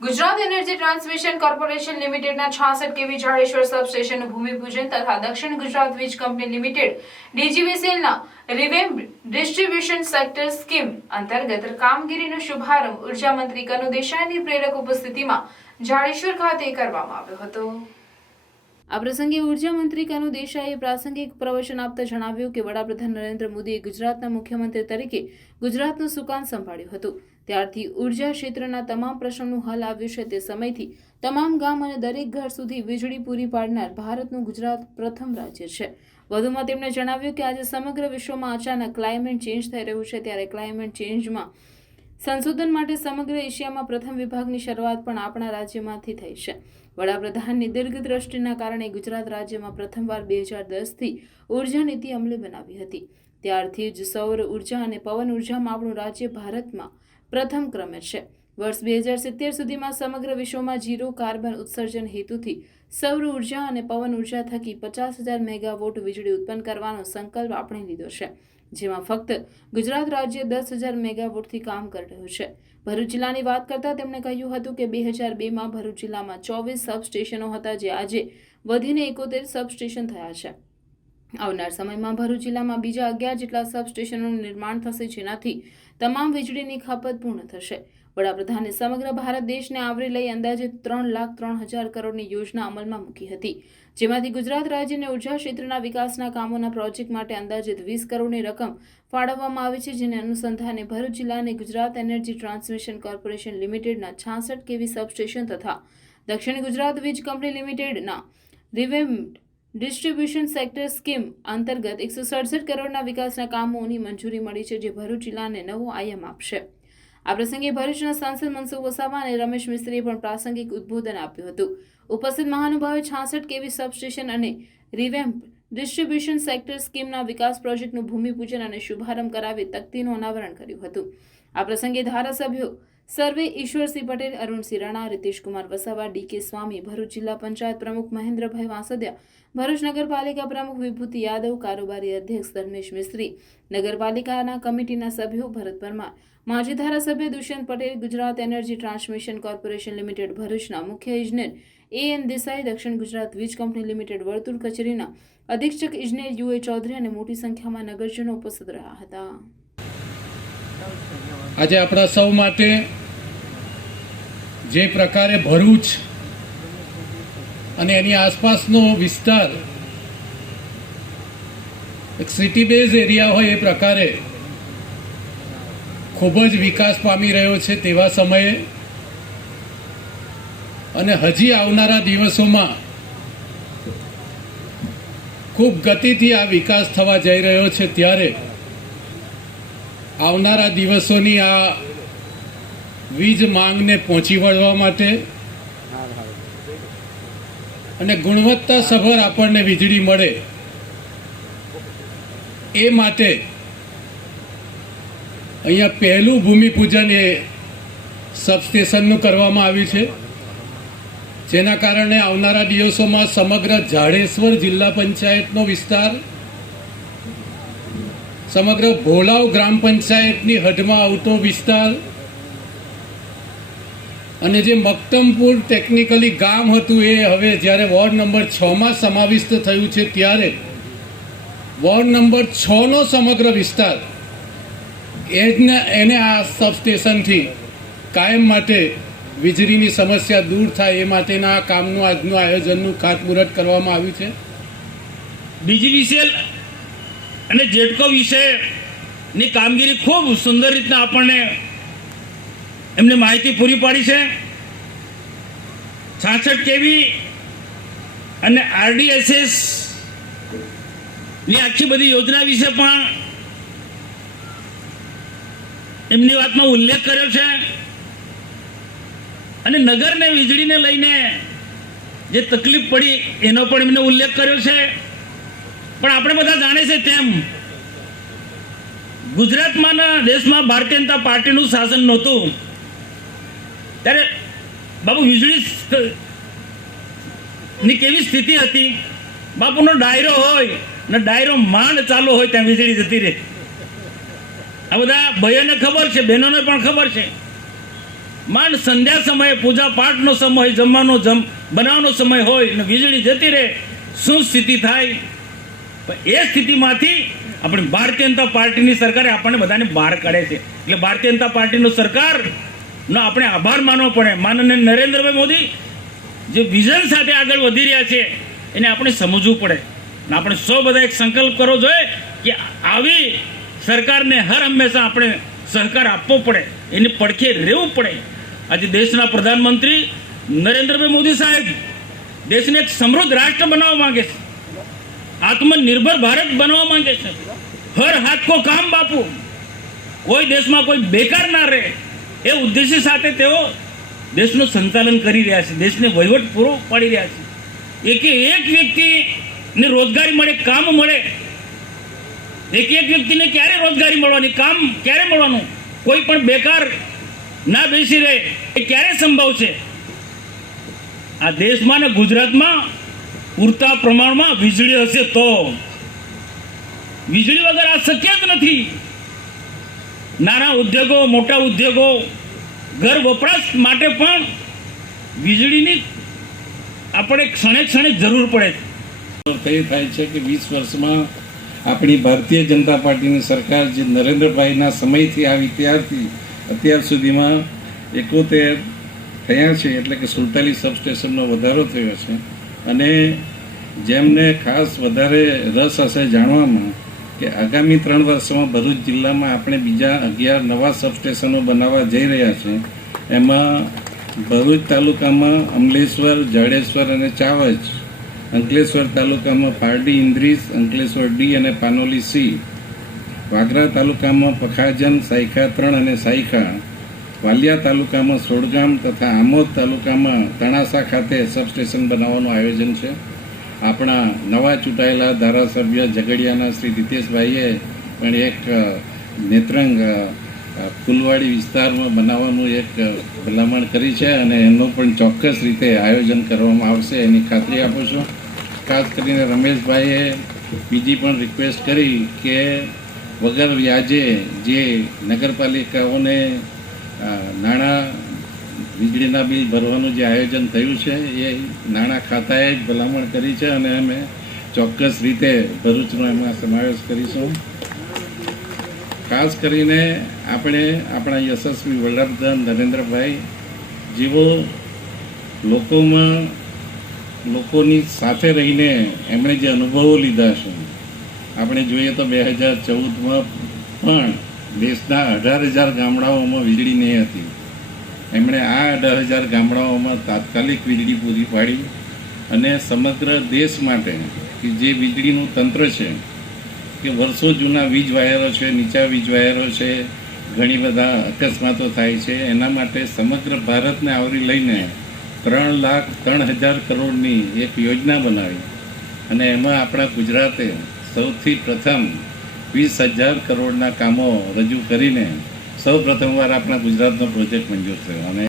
Gujarat energy transmission corporation લિમિટેડના 66 કેવી જાડેશ્વર સબસ્ટેશનનું ભૂમિપૂજન તથા દક્ષિણ ગુજરાત વીજ કંપની લિમિટેડ ડીજીવીસીએલના રિવેમ્પ ડિસ્ટ્રીબ્યુશન સેક્ટર સ્કીમ અંતર્ગત કામગીરીનો શુભારંભ ઉર્જા મંત્રી કનુ દેસાઈની પ્રેરક ઉપસ્થિતિમાં જાડેશ્વર ખાતે કરવામાં આવ્યો હતો। આ પ્રસંગે ઉર્જા મંત્રી કનુ દેસાઈએ પ્રાસંગિક પ્રવચન આપતા જણાવ્યું કે વડાપ્રધાન નરેન્દ્ર મોદીએ ગુજરાતના મુખ્યમંત્રી તરીકે ગુજરાતનું સુકાન સંભાળ્યું હતું। ત્યારથી ઉર્જા ક્ષેત્રના તમામ પ્રશ્નોનું હલ આવ્યું છે। તે સમયથી તમામ ગામ અને દરેક ઘર સુધી વીજળી પૂરી પાડનાર ભારતનું ગુજરાત પ્રથમ રાજ્ય છે। વધુમાં તેમણે જણાવ્યું કે આજે સમગ્ર વિશ્વમાં અચાનક ક્લાઇમેટ ચેન્જ થઈ રહ્યું છે, ત્યારે ક્લાઇમેટ ચેન્જમાં સંશોધન માટે સમગ્ર એશિયામાં પ્રથમ વિભાગની શરૂઆત પણ આપણા રાજ્યમાંથી થઈ છે। વડાપ્રધાનની દીર્ઘદ્રષ્ટિના કારણે ગુજરાત રાજ્યમાં પ્રથમવાર 2010થી ઉર્જા નીતિ અમલી બનાવી હતી। ત્યારથી જ સૌર ઉર્જા અને પવન ઉર્જામાં આપણું રાજ્ય ભારતમાં પ્રથમ ક્રમે છે। વર્ષ 2070 સુધીમાં સમગ્ર વિશ્વમાં ઝીરો કાર્બન ઉત્સર્જન હેતુથી સૌર ઉર્જા અને પવન ઉર્જા થકી 50,000 મેગાવોટ વીજળી ઉત્પન્ન કરવાનો સંકલ્પ આપણે લીધો છે, જેમાં ફક્ત ગુજરાત રાજ્ય 10,000 મેગાવોટથી કામ કરી રહ્યું છે। ભરૂચ જિલ્લાની વાત કરતા તેમણે કહ્યું હતું કે 2002માં ભરૂચ જિલ્લામાં 24 સબસ્ટેશનો હતા, જે આજે વધીને 71 સબસ્ટેશન થયા છે। આવનાર સમયમાં ભરૂચ જિલ્લામાં બીજા 11 જેટલા સબસ્ટેશનોનું નિર્માણ થશે, જેનાથી તમામ વીજળીની ખપત પૂર્ણ થશે। વડાપ્રધાને સમગ્ર ભારત દેશને આવરી લઈ અંદાજે 3,03,000 કરોડની યોજના અમલમાં મૂકી હતી, જેમાંથી ગુજરાત રાજ્યને ઉર્જા ક્ષેત્રના વિકાસના કામોના પ્રોજેક્ટ માટે અંદાજિત 20 કરોડની રકમ ફાળવવામાં આવી છે, જેને અનુસંધાને ભરૂચ જિલ્લાને ગુજરાત એનર્જી ટ્રાન્સમિશન કોર્પોરેશન લિમિટેડના 66 કેવી સબસ્ટેશન તથા દક્ષિણ ગુજરાત વીજ કંપની લિમિટેડના રિવેમ્પ્ડ ડિસ્ટ્રીબ્યુશન સેક્ટર સ્કીમ અંતર્ગત 167 કરોડના વિકાસના કામોની મંજૂરી મળી છે, જે ભરૂચ જિલ્લાને નવો આયામ આપશે। આ પ્રસંગે ભરૂચના સાંસદ મનસુખ વસાવા અને રમેશ મિસ્ત્રીએ પણ પ્રાસંગિક ઉદ્બોધન આપ્યું હતું। ઉપસ્થિત મહાનુભાવે 66 કેવી સબસ્ટેશન અને રિવેમ્પ ડિસ્ટ્રીબ્યુશન સેક્ટર સ્કીમના વિકાસ પ્રોજેક્ટનું ભૂમિપૂજન અને શુભારંભ કરાવી તકતીનું અનાવરણ કર્યું હતું। આ પ્રસંગે ધારાસભ્યો સર્વે ઈશ્વરસિંહ પટેલ, અરુણસિંહ રાણા, રીતેશ કુમાર વસાવા, ડીકે સ્વામી, ભરૂચ જિલ્લા પંચાયત પ્રમુખ મહેન્દ્રભાઈ વાંસદિયા, ભરૂચ નગરપાલિકા પ્રમુખ વિભૂતિ યાદવ, કારોબારી અધ્યક્ષ ધર્મેશ મિસ્ત્રી, નગરપાલિકાના કમિટીના સભ્યો ભરત પરમાર, માજી ધારાસભ્ય Dushyant Patel, Gujarat energy transmission corporation limited ભરૂચના મુખ્ય ઇજનેર AN દેસાઈ, દક્ષિણ ગુજરાત વીજ કંપની લિમિટેડ વર્તુળ કચેરીના અધિક્ષક ઇજનેર UA ચૌધરી અને મોટી સંખ્યામાં નગરજનો ઉપસ્થિત રહ્યા હતા। આજે આપણા સૌ માટે જે પ્રકારે ભરૂચ અને એની આસપાસનો વિસ્તાર એક સિટી બેઝ એરિયા હોય એ પ્રકારે ખૂબ જ વિકાસ પામી રહ્યો છે, તેવા સમયે અને હજી આવનારા દિવસોમાં ખૂબ ગતિથી આ વિકાસ થવા જઈ રહ્યો છે, ત્યારે આવનારા દિવસોની આ વીજ માંગને પહોંચી વળવા માટે અને ગુણવત્તાસભર આપણને વીજળી મળે એ માટે અહીંયા પહેલું ભૂમિપૂજન એ સબસ્ટેશનનું કરવામાં આવ્યું છે, જેના કારણે આવનારા દિવસોમાં સમગ્ર જાડેશ્વર જિલ્લા પંચાયતનો વિસ્તાર, સમગ્ર ભોલાવ ગ્રામ પંચાયતની હદમાં આવતો વિસ્તાર અને જે મક્તમપુર ટેકનિકલી ગામ હતું એ હવે જ્યારે વોર્ડ નંબર 6માં સમાવિષ્ટ થયું છે, ત્યારે વોર્ડ નંબર 6નો સમગ્ર વિસ્તાર એને આ સબસ્ટેશનથી કાયમ માટે વીજળીની સમસ્યા દૂર થાય એ માટેના આ કામનું આજનું આયોજનનું ખાતમુહૂર્ત કરવામાં આવ્યું છે। ડીજીવીસીએલ અને જેટકો વિશેની કામગીરી ખૂબ સુંદર રીતના આપણને એમને માહિતી પૂરી પાડી છે। 66 કેવી અને RDSS ની આખી બધી યોજના વિશે પણ એમની વાતમાં ઉલ્લેખ કર્યો છે અને નગરને વીજળીને લઈને જે તકલીફ પડી એનો પણ એમને ઉલ્લેખ કર્યો છે। પણ આપણે બધા જાણે છે તેમ ગુજરાતમાં દેશમાં ભારતીય જનતા પાર્ટીનું શાસન નહોતું, ત્યારે બાપુ વીજળીની કેવી સ્થિતિ હતી। બાપુનો ડાયરો હોય ને ડાયરો માંડ ચાલુ હોય ત્યાં વીજળી જતી રહે। આ બધા ભાઈઓને ખબર છે, બહેનોને પણ ખબર છે। માંડ સંધ્યા સમયે પૂજા પાઠનો સમય હોય, બનાવવાનો સમય હોય ને વીજળી જતી રહે, શું સ્થિતિ થાય? પણ એ સ્થિતિમાંથી આપણી ભારતીય જનતા પાર્ટીની સરકારે આપણને બધાને બહાર કાઢે છે. એટલે ભારતીય જનતા પાર્ટીનો સરકારનો આપણે આભાર માનવો પડે. માનનીય નરેન્દ્રભાઈ મોદી જે વિઝન સાથે આગળ વધી રહ્યા છે એને આપણે સમજવું પડે. અને આપણે સૌ બધા એક સંકલ્પ કરવો જોઈએ કે આવી સરકારને હર હંમેશા આપણે સહકાર આપવો પડે, એની પડખે રહેવું પડે. આજે દેશના પ્રધાનમંત્રી નરેન્દ્રભાઈ મોદી સાહેબ દેશને એક સમૃદ્ધ રાષ્ટ્ર બનાવવા માંગે છે, આત્મનિર્ભર ભારત બનાવવા માંગે છે. હર હાથ કો કામ બાપુ, કોઈ દેશમાં કોઈ બેકાર ના રહે એ ઉદ્દેશ્ય સાથે તેઓ દેશનું સંચાલન કરી રહ્યા છે, દેશને વહીવટ પૂરો પાડી રહ્યા છે. એક વ્યક્તિને રોજગારી મળે, કામ મળે. એક વ્યક્તિને ક્યારે રોજગારી મળવાની, કામ ક્યારે મળવાનું? કોઈ પણ બેકાર ના બેસી રહે એ ક્યારે સંભવ છે? આ દેશમાં ને ગુજરાતમાં પૂરતા પ્રમાણમાં વીજળી હશે તો. વીજળી વગર આ શક્ય જ નથી. નાના ઉદ્યોગો, મોટા ઉદ્યોગો, ઘર વપરાશ માટે પણ વીજળીની આપણે ક્ષણે ક્ષણે જરૂર પડે છે. તે થાય છે કે 20 વર્ષમાં આપણી ભારતીય જનતા પાર્ટીની સરકાર જે નરેન્દ્રભાઈના સમયથી આવી ત્યારથી અત્યાર સુધીમાં 71 થયા છે, એટલે કે 47 સબસ્ટેશનનો વધારો થયો છે. અને જેમને ખાસ વધારે રસ હશે જાણવામાં કે આગામી 3 વર્ષમાં ભરૂચ જિલ્લામાં આપણે બીજા 11 નવા સબસ્ટેશનો બનાવવા જઈ રહ્યા છે. એમાં ભરૂચ તાલુકામાં અમલેશ્વર, જાડેશ્વર અને ચાવજ, અંકલેશ્વર તાલુકામાં પારડી, ઇન્દ્રીસ, અંકલેશ્વર ડી અને પાનોલી સી, વાગરા તાલુકામાં પખાજન, સાયખા 3 અને સાયખા, વાલિયા તાલુકામાં સોડગામ તથા આમોદ તાલુકામાં તણાસા ખાતે સબસ્ટેશન બનાવવાનું આયોજન છે. આપણા નવા ચૂંટાયેલા ધારાસભ્ય ઝઘડિયાના શ્રી રીતેશભાઈએ પણ એક નેત્રંગ ફૂલવાડી વિસ્તારમાં બનાવવાનું એક ભલામણ કરી છે અને એનું પણ ચોક્કસ રીતે આયોજન કરવામાં આવશે એની ખાતરી આપું છું. ખાસ કરીને રમેશભાઈએ બીજી પણ રિક્વેસ્ટ કરી કે વગર વ્યાજે જે નગરપાલિકાઓને નાણાં વીજળીના બિલ ભરવાનું જે આયોજન થયું છે એ નાણાં ખાતાએ જ ભલામણ કરી છે અને અમે ચોક્કસ રીતે ભરૂચનો એમાં સમાવેશ કરીશું. ખાસ કરીને આપણે આપણા યશસ્વી વડાપ્રધાન નરેન્દ્રભાઈ જેવો લોકોની સાથે રહીને એમણે જે અનુભવો લીધા છે, આપણે જોઈએ તો 2014માં પણ દેશના 18,000 ગામડાઓમાં વીજળી નહીં હતી. એમણે આ 18,000 ગામડાઓમાં તાત્કાલિક વીજળી પૂરી પાડી અને સમગ્ર દેશ માટે કે જે વીજળીનું તંત્ર છે કે વર્ષો જૂના વીજ વાયરો છે, નીચા વીજ વાયરો છે, ઘણી બધા અકસ્માતો થાય છે, એના માટે સમગ્ર ભારતને આવરી લઈને 3,03,000 કરોડની એક યોજના બનાવી અને એમાં આપણા ગુજરાતે સૌથી પ્રથમ 20,000 કરોડના કામો રજૂ કરીને સૌ પ્રથમવાર આપણા ગુજરાતનો પ્રોજેક્ટ મંજૂર થયો. અને